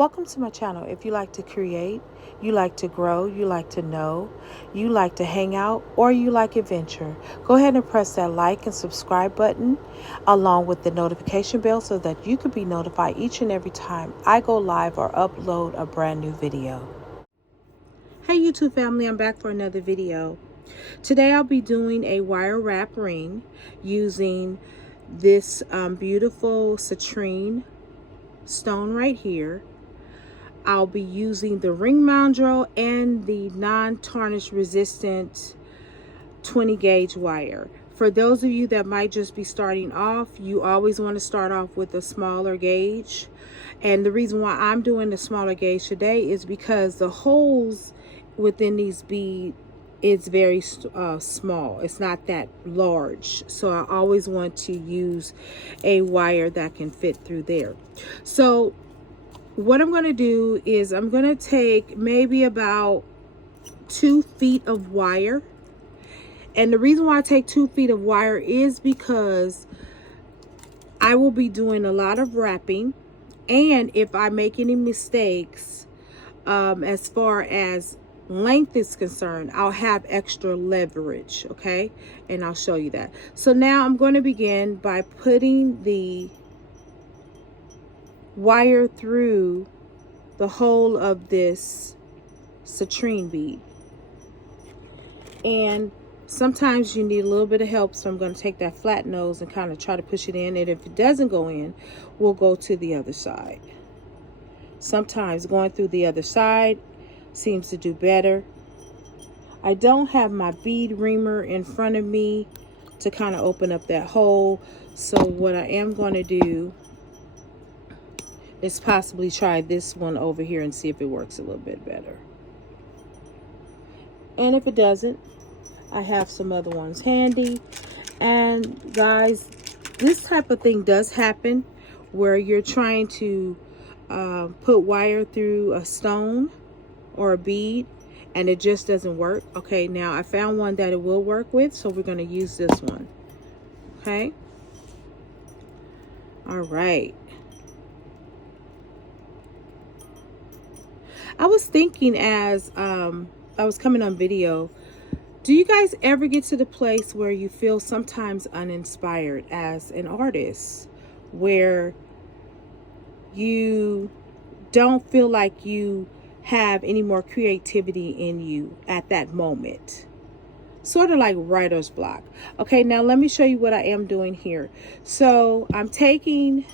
Welcome to my channel. If you like to create, you like to grow, you like to know, you like to hang out, or you like adventure, go ahead and press that like and subscribe button along with the notification bell so that you can be notified each and every time I go live or upload a brand new video. Hey YouTube family, I'm back for another video. Today I'll be doing a wire wrap ring using this beautiful citrine stone right here. I'll be using the ring mandrel and the non-tarnish resistant 20 gauge wire. For those of you that might just be starting off, you always want to start off with a smaller gauge. And the reason why I'm doing the smaller gauge today is because the holes within these beads is very small. It's not that large. So I always want to use a wire that can fit through there. So what I'm going to do is I'm going to take maybe about 2 feet of wire. And the reason why I take 2 feet of wire is because I will be doing a lot of wrapping. And if I make any mistakes, as far as length is concerned, I'll have extra leverage, okay? And I'll show you that. So now I'm going to begin by putting the wire through the hole of this citrine bead. And sometimes you need a little bit of help, so I'm going to take that flat nose and kind of try to push it in, and if it doesn't go in, we'll go to the other side. Sometimes going through the other side seems to do better. I don't have my bead reamer in front of me to kind of open up that hole, so what I am going to do is possibly try this one over here and see if it works a little bit better. And if it doesn't, I have some other ones handy. And guys, this type of thing does happen where you're trying to put wire through a stone or a bead and it just doesn't work. Okay, now I found one that it will work with, so we're going to use this one. Okay. All right. I was thinking as I was coming on video, do you guys ever get to the place where you feel sometimes uninspired as an artist, where you don't feel like you have any more creativity in you at that moment? Sort of like writer's block. Okay, now let me show you what I am doing here. So I'm taking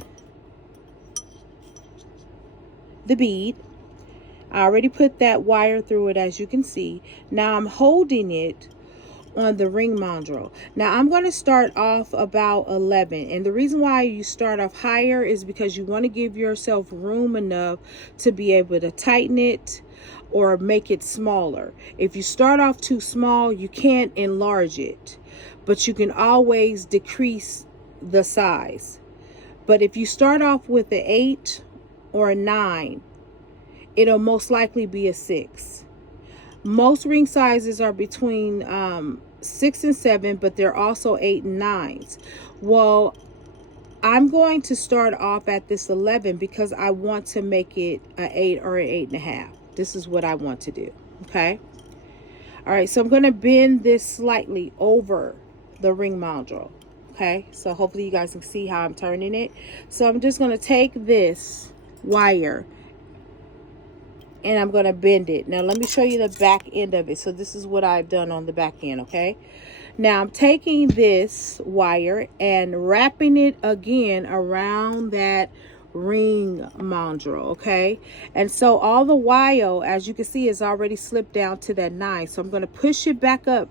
the bead. I already put that wire through it, as you can see. Now I'm holding it on the ring mandrel. Now I'm going to start off about 11, and the reason why you start off higher is because you want to give yourself room enough to be able to tighten it or make it smaller. If you start off too small, you can't enlarge it, but you can always decrease the size. But if you start off with an 8 or a 9, it'll most likely be a 6. Most ring sizes are between 6 and 7, but they're also 8 and 9s. Well, I'm going to start off at this 11 because I want to make it an 8 or an 8.5. This is what I want to do. Okay. All right. So I'm going to bend this slightly over the ring mandrel. Okay. So hopefully you guys can see how I'm turning it. So I'm just going to take this wire and I'm going to bend it. Now let me show you the back end of it. So this is what I've done on the back end. Okay. Now I'm taking this wire and wrapping it again around that ring mandrel. Okay. And so all the wire, as you can see, is already slipped down to that 9. So I'm going to push it back up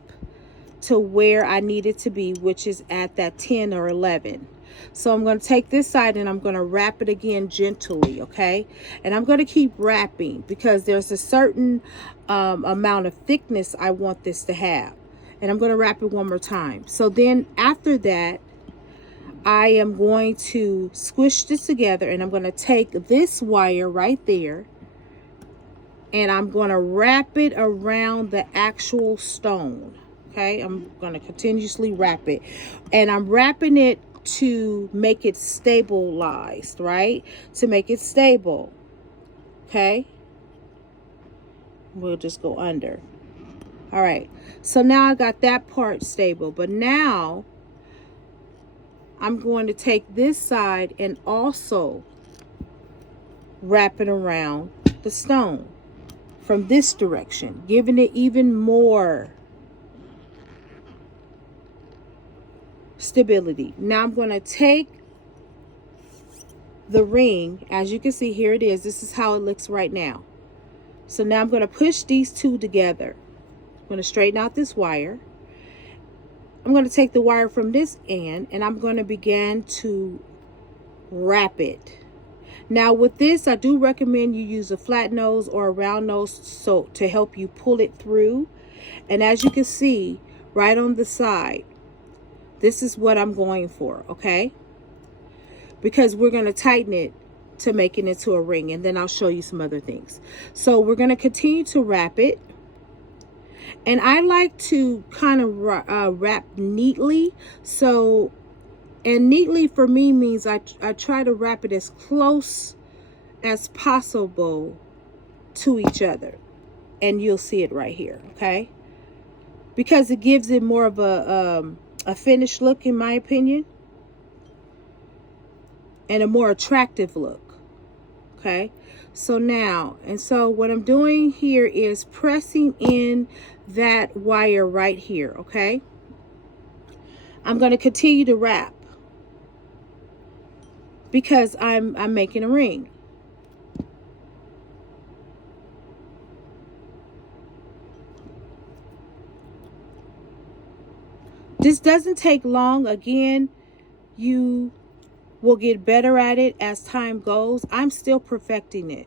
to where I need it to be, which is at that 10 or 11. So I'm going to take this side and I'm going to wrap it again gently, okay? And I'm going to keep wrapping because there's a certain amount of thickness I want this to have. And I'm going to wrap it one more time. So then after that, I am going to squish this together and I'm going to take this wire right there and I'm going to wrap it around the actual stone, okay? I'm going to continuously wrap it. And I'm wrapping it to make it stabilized, right? To make it stable. Okay, we'll just go under. All right, so now I got that part stable, but now I'm going to take this side and also wrap it around the stone from this direction, giving it even more stability. Now I'm going to take the ring, as you can see, here it is. This is how it looks right now. So now I'm going to push these two together. I'm going to straighten out this wire. I'm going to take the wire from this end and I'm going to begin to wrap it. Now with this, I do recommend you use a flat nose or a round nose so to help you pull it through. And as you can see right on the side, this is what I'm going for, okay? Because we're going to tighten it to make it into a ring, and then I'll show you some other things. So we're going to continue to wrap it. And I like to kind of wrap neatly. So, and neatly for me means I try to wrap it as close as possible to each other. And you'll see it right here, okay? Because it gives it more of a finished look, in my opinion. And a more attractive look, okay? So now, and so what I'm doing here is pressing in that wire right here, okay? I'm going to continue to wrap because I'm making a ring. This doesn't take long. Again, you will get better at it as time goes. I'm still perfecting it.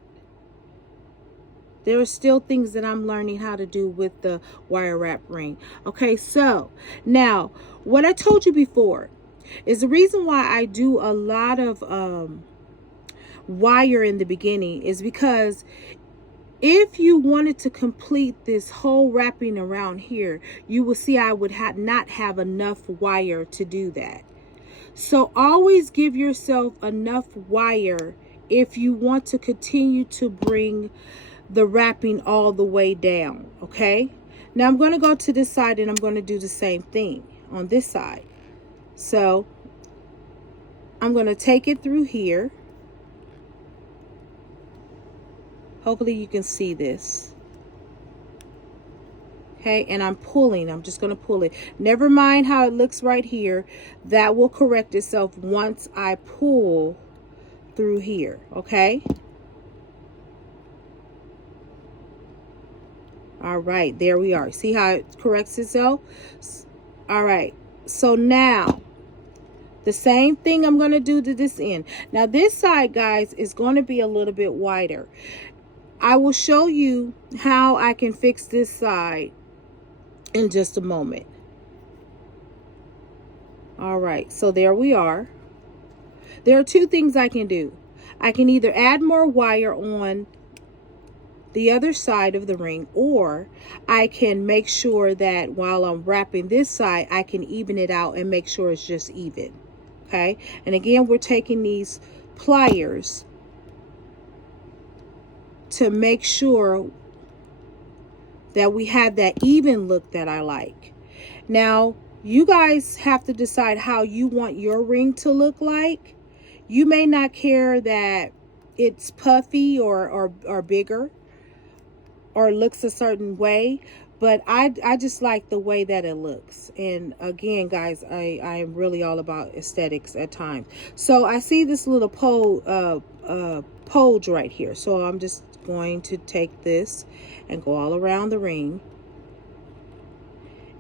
There are still things that I'm learning how to do with the wire wrap ring. Okay, so now what I told you before is the reason why I do a lot of wire in the beginning is because if you wanted to complete this whole wrapping around here, you will see I would not have enough wire to do that. So always give yourself enough wire if you want to continue to bring the wrapping all the way down, okay? Now I'm going to go to this side and I'm going to do the same thing on this side. So I'm going to take it through here. Hopefully you can see this. Okay, and I'm just going to pull it. Never mind how it looks right here. That will correct itself once I pull through here, okay? All right, there we are. See how it corrects itself? All right, so now the same thing I'm going to do to this end. Now this side, guys, is going to be a little bit wider. I will show you how I can fix this side in just a moment. All right, so there we are. There are two things I can do. I can either add more wire on the other side of the ring, or I can make sure that while I'm wrapping this side, I can even it out and make sure it's just even. Okay, and again, we're taking these pliers to make sure that we have that even look that I like. Now, you guys have to decide how you want your ring to look like. You may not care that it's puffy or bigger or looks a certain way, but I just like the way that it looks. And again, guys, I am really all about aesthetics at times. So I see this little pole right here. So I'm just going to take this and go all around the ring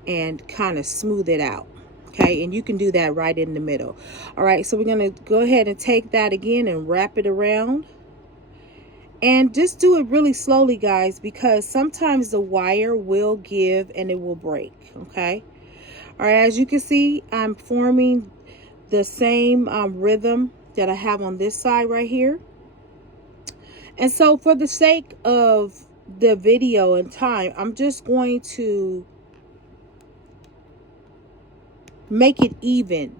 and kind of smooth it out. Okay, and you can do that right in the middle. All right, so we're going to go ahead and take that again and wrap it around. And just do it really slowly, guys, because sometimes the wire will give and it will break. Okay, all right, as you can see, I'm forming the same rhythm that I have on this side right here. And so for the sake of the video and time, I'm just going to make it even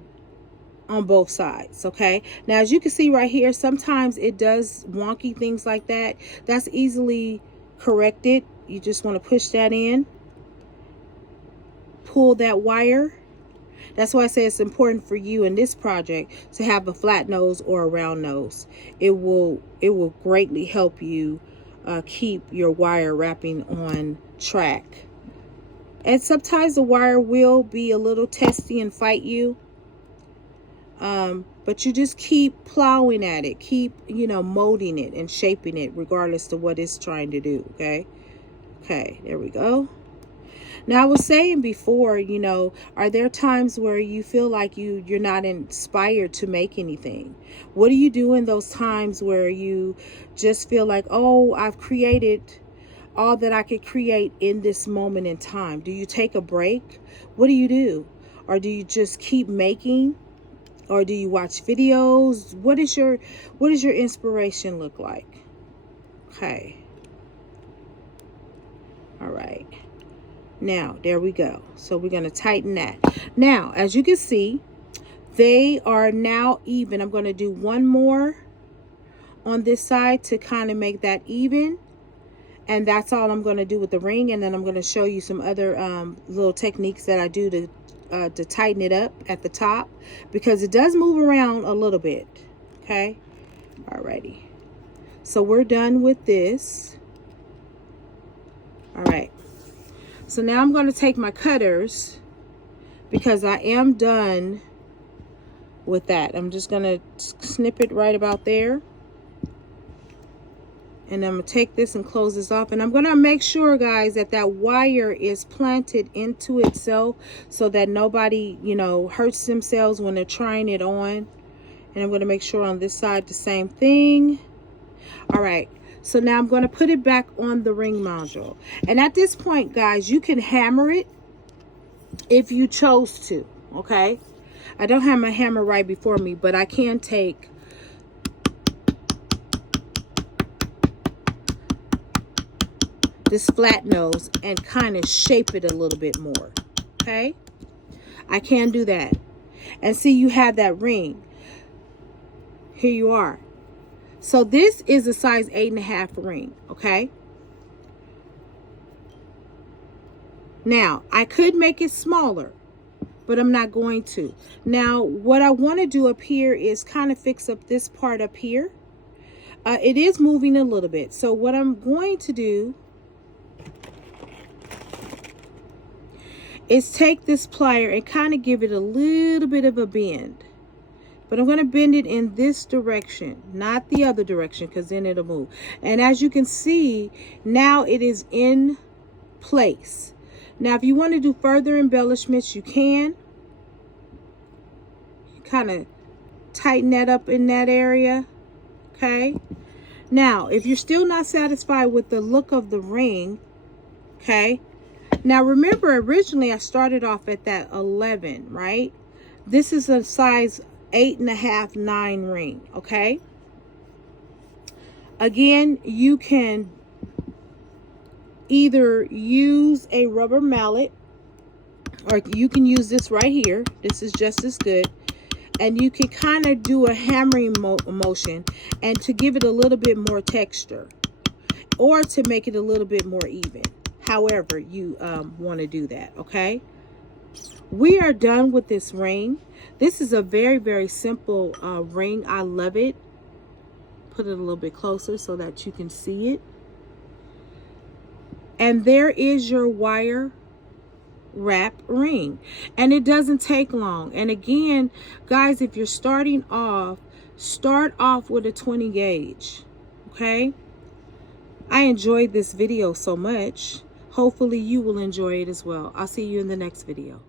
on both sides. Okay, now as you can see right here, sometimes it does wonky things like that. That's easily corrected. You just want to push that in, pull that wire. That's why I say it's important for you in this project to have a flat nose or a round nose. It will greatly help you keep your wire wrapping on track. And sometimes the wire will be a little testy and fight you. But you just keep plowing at it, keep, molding it and shaping it regardless of what it's trying to do. Okay, there we go. Now I was saying before, are there times where you feel like you're not inspired to make anything? What do you do in those times where you just feel like, oh, I've created all that I could create in this moment in time? Do you take a break? What do you do? Or do you just keep making? Or do you watch videos? What does your inspiration look like? Okay. All right. Now, there we go. So we're going to tighten that. Now, as you can see, they are now even. I'm going to do one more on this side to kind of make that even. And that's all I'm going to do with the ring. And then I'm going to show you some other little techniques that I do to tighten it up at the top, because it does move around a little bit. Okay. Alrighty. So we're done with this. All right. So now I'm going to take my cutters, because I am done with that. I'm just going to snip it right about there. And I'm going to take this and close this off. And I'm going to make sure, guys, that that wire is planted into itself so that nobody, hurts themselves when they're trying it on. And I'm going to make sure on this side the same thing. All right. So now I'm going to put it back on the ring module. And at this point, guys, you can hammer it if you chose to. Okay. I don't have my hammer right before me, but I can take this flat nose and kind of shape it a little bit more. Okay, I can do that. And see, you have that ring. Here you are. So this is a size 8.5 ring. Okay, now I could make it smaller, but I'm not going to. Now what I want to do up here is kind of fix up this part up here. It is moving a little bit, so what I'm going to do is take this plier and kind of give it a little bit of a bend. But I'm going to bend it in this direction, not the other direction, because then it'll move. And as you can see, now it is in place. Now, if you want to do further embellishments, you can. Kind of tighten that up in that area. Okay. Now, if you're still not satisfied with the look of the ring, okay. Now, remember, originally I started off at that 11, right? This is a size 8.5, 9 ring, okay? Again, you can either use a rubber mallet, or you can use this right here. This is just as good. And you can kind of do a hammering motion and to give it a little bit more texture, or to make it a little bit more even. However you want to do that, okay? We are done with this ring. This is a very, very simple ring. I love it. Put it a little bit closer so that you can see it. And there is your wire wrap ring. And it doesn't take long. And again, guys, if you're starting off, start off with a 20 gauge, okay? I enjoyed this video so much. Hopefully you will enjoy it as well. I'll see you in the next video.